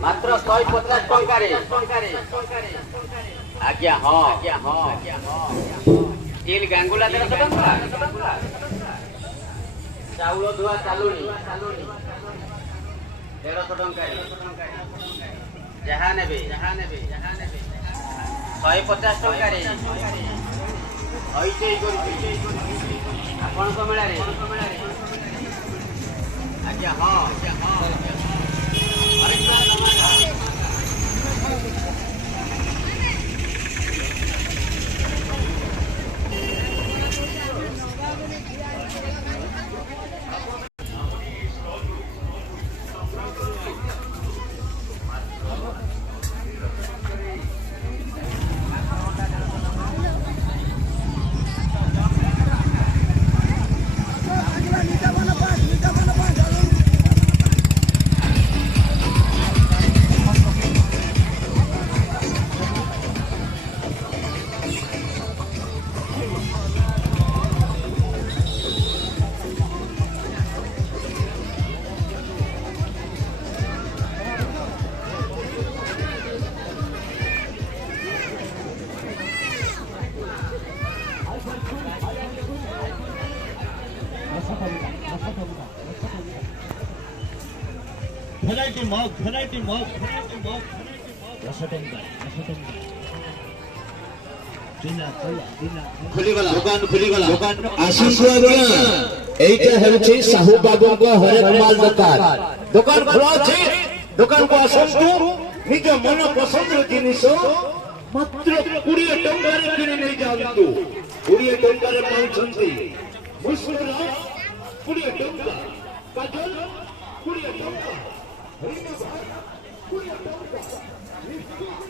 मात्र 150 टंकारे आज्ञा हाँ स्टील गांगुला 150 टंका चाउल धुआ चालुनी 150 टंकारे जहाँ नेबे 150 टंकारे हईचई करूची आपन को मेला रे आज्ञा हाँ ভ্যারাইটি মগ 10 টাকা দোকান আসিছো আজ্ঞা এইটা হচ্ছে সাহু বাবুଙ୍କ হরেক মাল দোকান খোলা আছে দোকান को আসন্তু নিজ মন পছন্দর জিনিস মাত্র 20 টাকারে কিনে নেই যান্তু 20 টাকারে পাউଛନ୍ତି মুসকুরা 20 টাকা কাজল 20 টাকা 20 টাকা